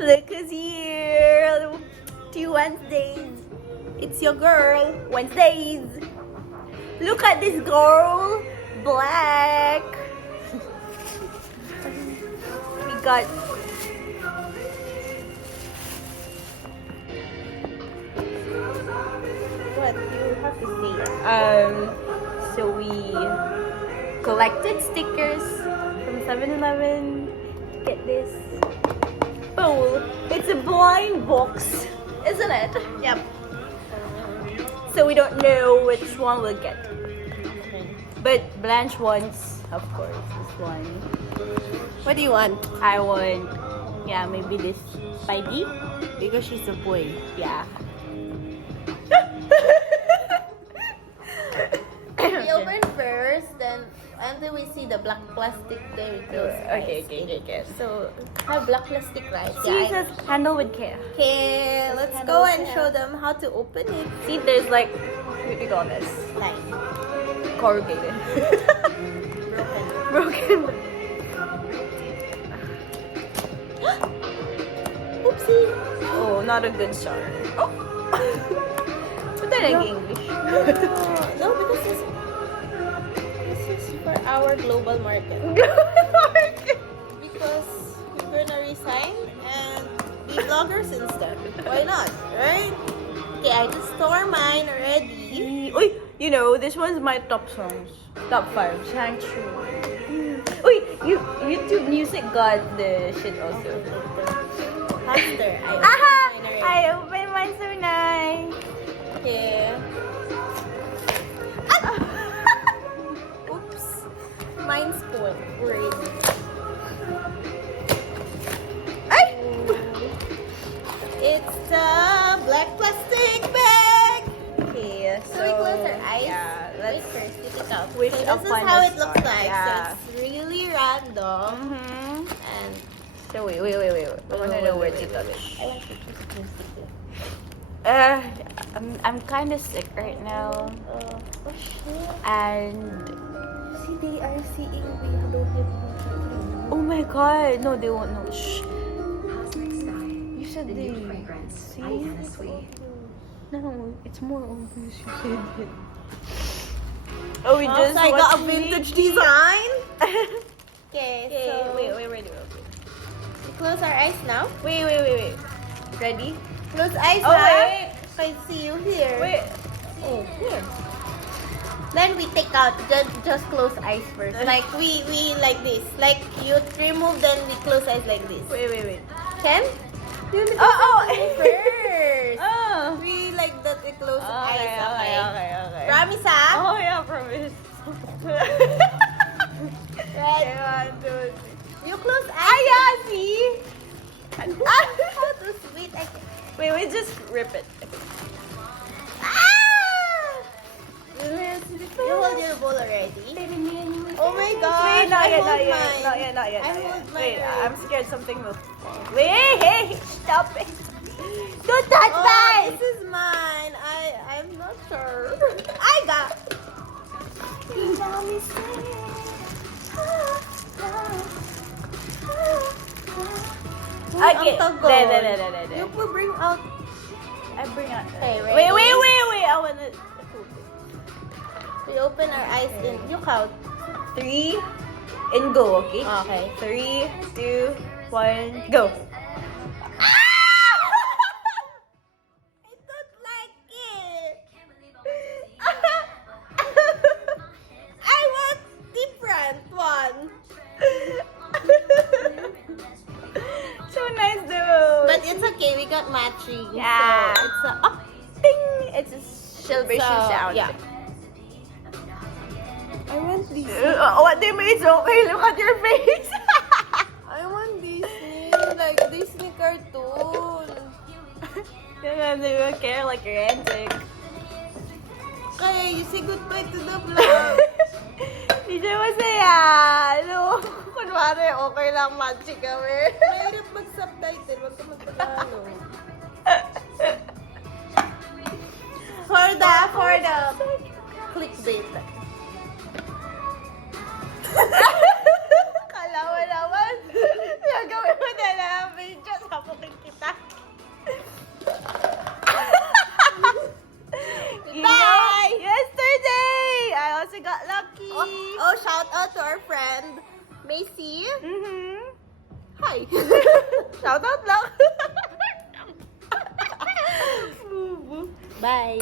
Look who's here. 2 Wednesdays. It's your girl, Wednesdays. Look at this girl. Black. We got... What? You have to say it. So we collected stickers from 7-Eleven. Get this. Oh, it's a blind box, isn't it? Yep. So we don't know which one we'll get. But Blanche wants, of course, this one. What do you want? I want, yeah, maybe this Spidey. Because she's a boy. Yeah. We open first, then until we see the black plastic, then we close. Okay. So, have black plastic, right? See, it says handle with care. Okay, let's go and show them how to open it. See, there's like, what do you call this? Like, Corrugated. broken. Broken. Oopsie. Oh, not a good start. Oh. Put that in English. No, because this is for our global market. Because we're gonna resign and be vloggers instead. Why not, right? Okay, I just store mine already. Uy, you know, this one's my top songs. Top 5. Shang-Chi. Uy, YouTube Music got the shit also. Faster. I opened mine so nice. Okay. Oops. Mine's full. Already. Ay! It's the black plastic bag. Okay, So we close our eyes. Yeah, Wait let's first, you take out. wish Okay, a this is fun how it looks start. like. Yeah. So it's really random. And So wait. I wanna know where to touch. I want to choose music. I'm kind of sick right now, Oh shit. and See, they are seeing we don't have oh my god, no, they won't know. Shh. You said The they new fragrance, see. Iana Sweet. No, it's more obvious. You said it. Oh, we Oh, just so I got a watched vintage me. design. Okay, Okay, so wait. we close our eyes now. Wait. Ready? Close eyes Oh, now. wait. I see you here. Wait. Oh, here. Then we take out, just close eyes first. Like we like this. Like you remove, then we close eyes like this. Wait. Can? You look Oh. first. Oh. We like that we close eyes. Okay. Promise ah? Oh yeah, promise. Right. Yeah, dude. You close eyes. Ah, yeah, see? Ah, how to sweet. I can... Wait, just rip it. Ah! You hold your bowl already? Oh my gosh. Wait, not I yet. hold mine. Not yet. I hold mine Wait, already. I'm scared something will fall. Wait, hey, stop it. Don't touch Oh, mine. this is mine. I'm not sure. I got. Okay, Ang tagal. there. You will bring out. I bring out. Okay, ready? Wait. I wanna. We open our eyes in. You count. 3 and go, okay? Okay. 3, 2, 1, go. I don't like it. I want different one. So nice though. But it's okay. We got matching. Yeah. So it's a. Oh, Ding! It's a celebration So, sound. yeah. I want this. What do you mean it's okay? Look at your face. I want Disney. Like Disney cartoon. They don't care like you're antic. Okay, you say goodbye to the vlog. Hindi siya masaya. Ano? Kunwari, okay lang magic kami. Mahirap mag-subtitle. Huwag ka mag-Tagalog. For the clickbait. Kala mo naman. Gagawin mo na namin. Diyos, ako Lucky. Oh, shout out to our friend Macy. Mm-hmm. Hi. Shout out lang. Bye.